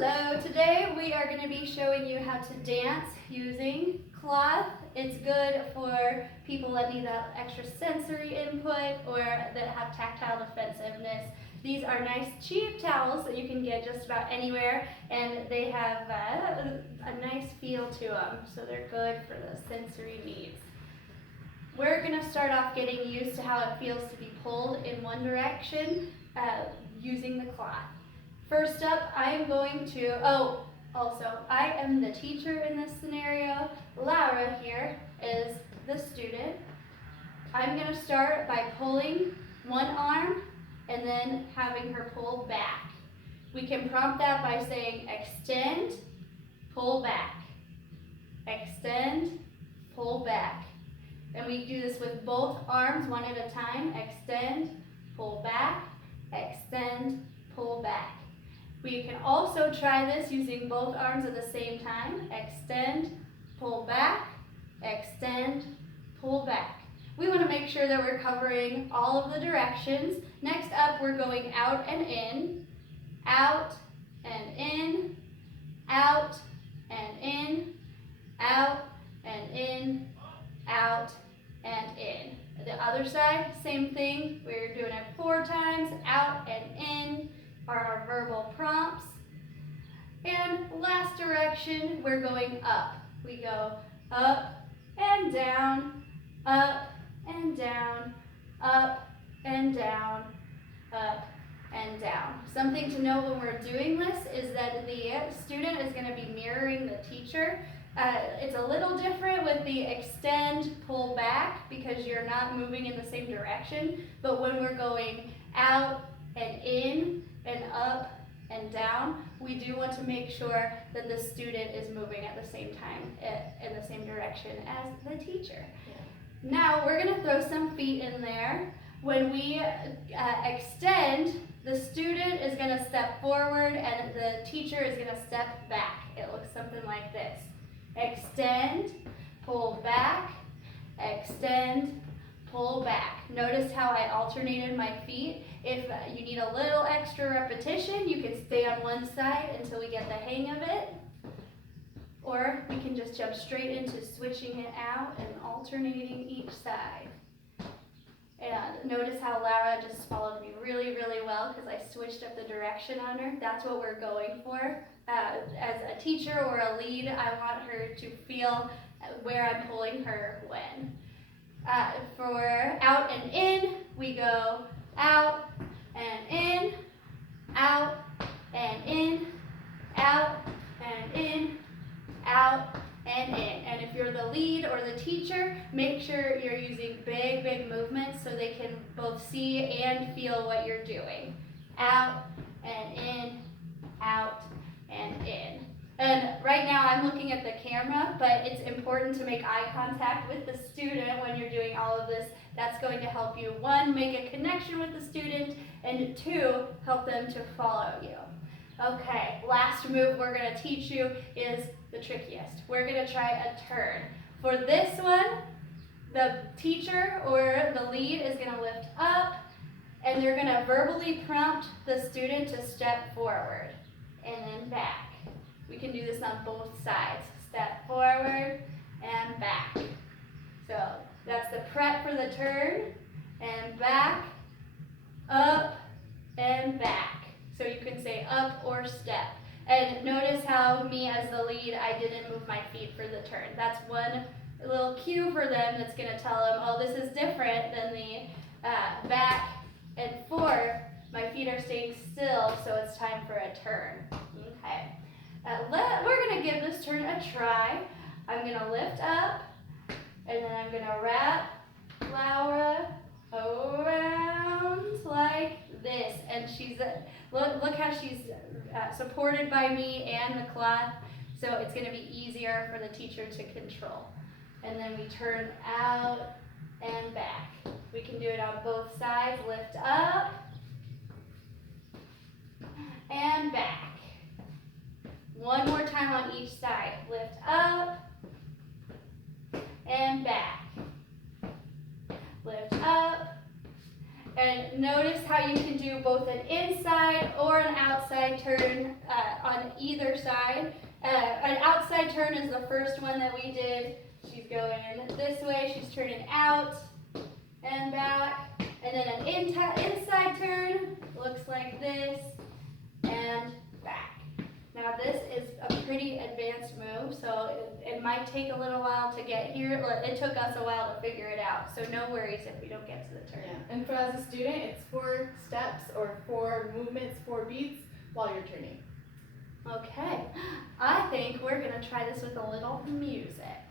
Hello, today we are going to be showing you how to dance using cloth. It's good for people that need that extra sensory input or that have tactile defensiveness. These are nice cheap towels that you can get just about anywhere, and they have a nice feel to them, so they're good for the sensory needs. We're going to start off getting used to how it feels to be pulled in one direction using the cloth. First up, I am going to, I am the teacher in this scenario. Laura here is the student. I'm going to start by pulling one arm and then having her pull back. We can prompt that by saying extend, pull back. Extend, pull back. And we do this with both arms one at a time. Extend, pull back, extend, pull back. We can also try this using both arms at the same time. Extend, pull back, extend, pull back. We want to make sure that we're covering all of the directions. Next up, we're going out and in, out and in, out and in, out and in, out and in. The other side, same thing. We're doing it 4 times, out and in are our verbal prompts. And last direction, we're going up. We go up and down, up and down, up and down, up and down. Something to know when we're doing this is that the student is going to be mirroring the teacher. It's a little different with the extend, pull back because you're not moving in the same direction, but when we're going out and in and up and down, we do want to make sure that the student is moving at the same time in the same direction as the teacher. Yeah. Now we're going to throw some feet in there. When we extend, the student is going to step forward and the teacher is going to step back. It looks something like this. Extend, pull back, extend, pull back. Notice how I alternated my feet. If you need a little extra repetition, you can stay on one side until we get the hang of it. Or we can just jump straight into switching it out and alternating each side. And notice how Laura just followed me really, really well because I switched up the direction on her. That's what we're going for. As a teacher or a lead, I want her to feel where I'm pulling her when. For out and in, we go out and in, out and in, out and in, out and in. And if you're the lead or the teacher, make sure you're using big, big movements so they can both see and feel what you're doing. Out and in, out and in. And right now I'm looking at the camera, but it's important to make eye contact with the student when you're doing all of this. That's going to help you, 1, make a connection with the student, and 2, help them to follow you. Okay, last move we're going to teach you is the trickiest. We're going to try a turn. For this one, the teacher or the lead is going to lift up, and they're going to verbally prompt the student to step forward and then back. We can do this on both sides. Step forward and back. So that's the prep for the turn, and back, up, and back. So you can say up or step. And notice how me as the lead, I didn't move my feet for the turn. That's one little cue for them that's going to tell them, oh, this is different than the back and forth. My feet are staying still, so it's time for a turn. Okay. We're going to give this turn a try. I'm going to lift up, and then I'm going to wrap Laura around like this. And she's, look how she's supported by me and the cloth, so it's going to be easier for the teacher to control. And then we turn out and back. We can do it on both sides. Lift up and back. One more time on each side. Lift up and back. Lift up. And notice how you can do both an inside or an outside turn on either side. An outside turn is the first one that we did. She's going this way, she's turning out and back. And then an inside turn looks like this and back. Now this is a pretty advanced move, so it might take a little while to get here. It took us a while to figure it out, so no worries if we don't get to the turn. Yeah. And for as a student, it's 4 steps or 4 movements, 4 beats while you're turning. Okay, I think we're gonna try this with a little music.